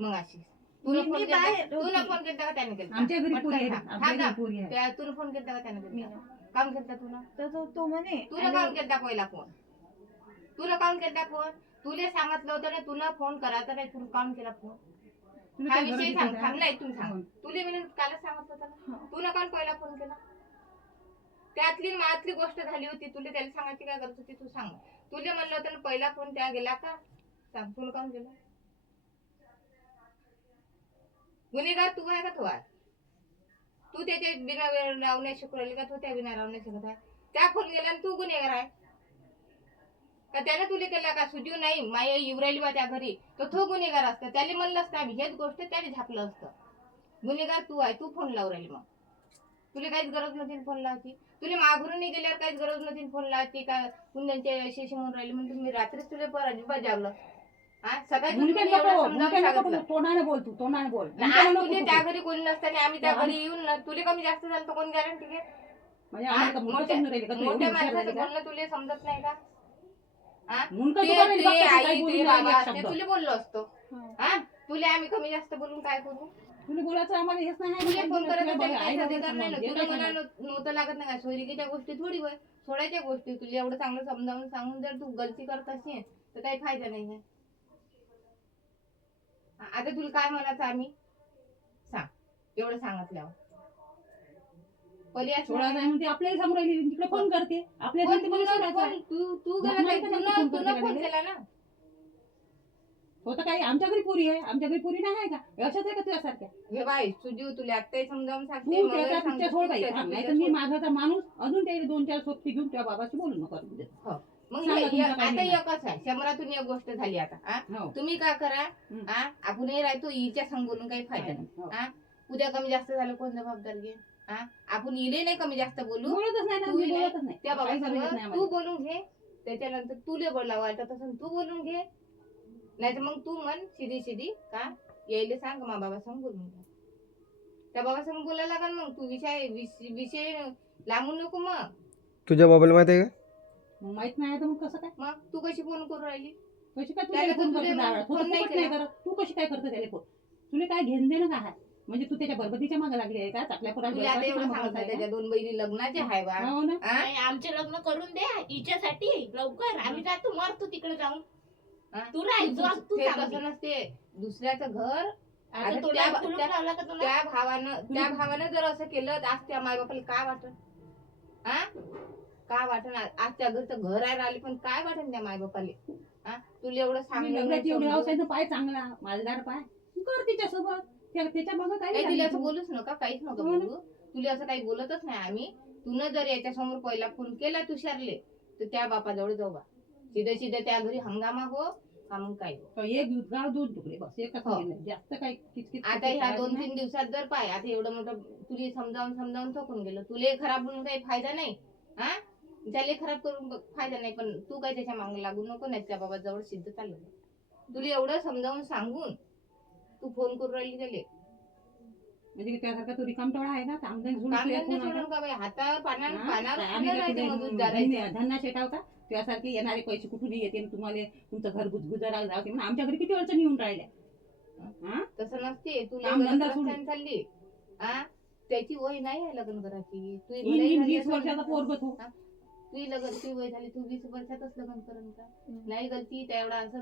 मग अशी तुला फोन केला का त्याने केला? आमच्या घरी पुरी आहे, आमच्या घरी पुरी आहे. तुला फोन केला का त्याने केला? काम केला तुला? तर तो म्हणे तुला काम केला पहिला फोन? तुला काम केला फोन? तुला सांगितलं होतं ना तुला फोन करायचा नाही, तुला काम केला फोन? हा विषय सांग, चांगला ऐकून सांग. तुला मी कालच सांगितलं होतं ना, तुला काल पहिला फोन केला? त्यातली मातली गोष्ट झाली होती, तुला त्याला सांगायची काय गरज होती? तू सांग. तुला म्हणलं होतं ना पहिला फोन त्या गेला का? सांग, तुला काम केला? गुन्हेगार तू आहे का तो आहे? तू त्याच्या बिना वेळ लावू नाही शकू राहिली का? तो त्या बिना लावू नाही शकत आहे? त्या फोन गेला आणि तू गुन्हेगार आहे का? त्याने तुला केला का? सुजीव नाही माया युवरायली बा त्या घरी, तर तो गुन्हेगार असतं. त्याला म्हणलं असतं आम्ही हेच गोष्ट त्याने झाकलं असतं. गुन्हेगार तू आहे, तू फोन लावू राहिली. मग तुला काहीच गरज नव्हती फोन लावायची. तुला माघारून गेल्यावर काहीच गरज नव्हती फोन लावायची का? कुंदनच्या अशी म्हणून राहिली म्हणून तुम्ही रात्रीच तुला पर अजिबात जावलं. तोंडाने बोल, तू तोंडाने बोल. तुझे त्या घरी कोणी नसताना आम्ही त्या घरी येऊन तुला कमी जास्त झालं तर कोण गॅरंटी घे? मोठ्या माणसाचं बोलणं तुला समजत नाही का? तुला बोललो असतो. तुला आम्ही कमी जास्त बोलून काय करू? तुला बोलायचं आम्हाला हेच नाही. तुला फोन करायचा अधिकार नाही ना. तुला मला नव्हतं लागत नाही का? सोयरीकीच्या गोष्टी थोडी होय, सोडायच्या गोष्टी. तुला एवढं चांगलं समजावून सांगून जर तू गलती करत असेल तर काही फायदा नाही आहे. आता तुला काय म्हणायचं आम्ही सांग, एवढं सांगितल्यावर आपल्याला सांगू राहिली तिकडे फोन करते. आपल्याला फोन केला ना होतं काही? आमच्या घरी पुरी आहे, आमच्या घरी पुरी नाही आहे का? अशाच आहे का तुझ्यासारख्या? हे बाई सुजीव तुला आत्ताही समजावून सांगते. तू त्याचा पिक्चर सोड बाई, नाही तर मी माझाचा माणूस अजून त्याला 2-4 सोबती घेऊन त्या बाबाशी बोलू नका. मग आता एकच आहे, शंभरातून एक गोष्ट झाली. आता तुम्ही काय करा, आपणही राहतो हिच्या संग बोलून काही फायदा नाही. उद्या कमी जास्त झालं कोण जबाबदार घे? आपण इले नाही कमी जास्त बोलू, त्या बाबा तू बोलून घे. त्याच्यानंतर तुले बोलावं वाटत असं तू बोलून घे, नाही तर मग तू म्हण सीधी का यायला सांग मा बाबा संग बोलून घ्या. त्या बाबा संग बोलायला लागल. मग तू विषय लांबून नको. मग तुझ्या बाबाला माहिती आहे का? मग माहित नाही तर मग कसं काय? मग तू कशी फोन करू राहिली? कशी काय फोन करत? तू कशी काय करतो त्याला फोन? तुला काय घेण देणं काय आहे? म्हणजे तू त्याच्या बरबतीच्या मागे लागली आहे का? आपल्या त्याच्या 2 बहिणी लग्नाचे आहे बा. आमचे लग्न करून दे हिच्यासाठी लवकर. आम्ही जातो मरतो तिकडे जाऊन. तू तसं नसते. दुसऱ्याचं घर त्या भावानं जर असं केलं तर आज त्या माय बापाला काय वाटत? काय वाटत? आज त्या घरचं घर आहे राहिले पण काय वाटत त्या माय बापाले? तुला एवढं सांगितलं पाय चांगला मालदार पाय कर तिच्यासोबत. त्याच्या मग काय तुला असं बोलूच नका, काहीच नका बोलू. तुला असं काही बोलतच नाही आम्ही. तुला जर याच्या समोर पहिला फोन केला तू शारले तर त्या बापाजवळ जाऊ बा. सीधे त्या घरी हंगामा हो का मग काय एक गाव 2 तुकडे बस. जास्त काही आता ह्या 2-3 दिवसात जर पाय आता एवढं मोठं तुला समजावून थकून गेलं. तुला खराब बोलून काही फायदा नाही. त्याला खराब करून फायदा नाही. पण तू काय त्याच्या मागे लागू नको. नाही त्या बाबा जवळ सिद्ध चाललं. तुला एवढं समजावून सांगून तू फोन करून राहिली त्याले म्हणजे त्यासारखा तू रिकामटोळा आहे का? हातावर धन्ना शेटाव का? त्यासारखे येणारे पैसे कुठून येते? तुम्हाला तुमचं घर गुजरात जाते म्हणून आमच्या घरी किती अडचणी येऊन राहिल्या. तसं नसते. तू चालली त्याची वय नाही आहे लग्न करायची. तू 20 वर्षाचा पोरग तू तुझी वय झाली. तू 20 वर्षातच लग्न करून का? नाही गलती त्या एवढा असं